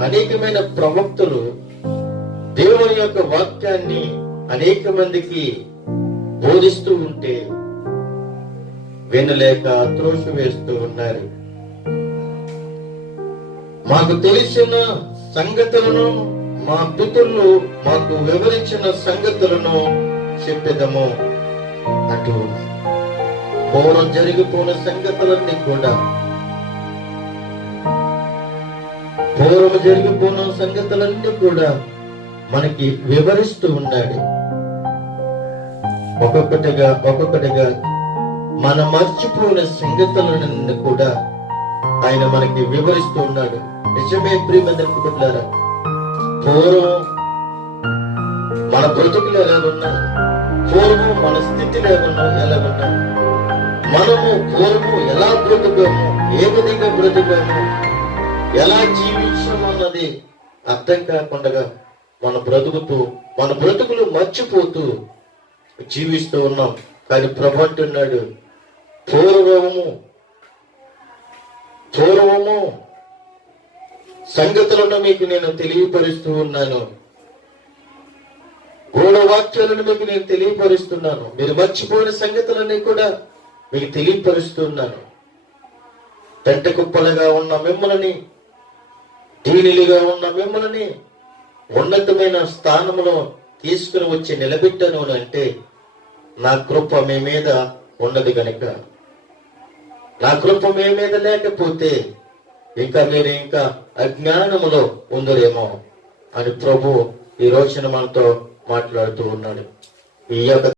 అనేకమైన ప్రవక్తలు దేవుని యొక్క వాక్యాన్ని అనేక మందికి బోధిస్తూ ఉంటే వినలేక త్రోసి వేస్తూ ఉన్నారు. మాకు తెలిసిన సంగతులను మా పితరులు మాకు వివరించిన సంగతులను చెప్పేదము. అటు పూర్వం జరిగిపోయిన సంగతులన్నీ కూడా, పూర్వం జరిగిపోయిన సంగతులన్నీ కూడా మనకి వివరిస్తూ ఉన్నాడు. ఒక్కొక్కటిగా మనం మర్చిపోయిన సంగతులను కూడా ఆయన మనకి వివరిస్తూ ఉన్నాడు. నిజమే ప్రియమైన బిడ్డలారా, పూర్వం మన బ్రతుకులు ఎలాగున్నా, పూర్వం మన స్థితిలో ఎలాగున్నా, మనము పూర్వము ఎలా బ్రతుకాము, ఏ విధంగా బ్రతుకాము, ఎలా జీవించామన్నది అర్థం కాకుండా మన బ్రతుకులు మర్చిపోతూ జీవిస్తూ ఉన్నాం. కానీ ప్రభు అంటున్నాడు, పూర్వము సంగతులను మీకు నేను తెలియపరుస్తూ ఉన్నాను, గూఢవాక్యాలను మీకు నేను తెలియపరుస్తున్నాను, మీరు మర్చిపోయిన సంగతులన్నీ కూడా మీకు తెలియపరుస్తున్నాను. పెంట కుప్పలుగా ఉన్న మిమ్మల్ని, దీనిలుగా ఉన్న మిమ్మల్ని ఉన్నతమైన స్థానంలో తీసుకుని వచ్చి నిలబెట్టాను అంటే నా కృప మీ మీద ఉన్నది గనుక. నా కృప మీ మీద లేకపోతే మీరు ఇంకా అజ్ఞానములో ఉందరేమో అని ప్రభు ఈ రోజున మనతో మాట్లాడుతూ ఉన్నాడు. ఈ యొక్క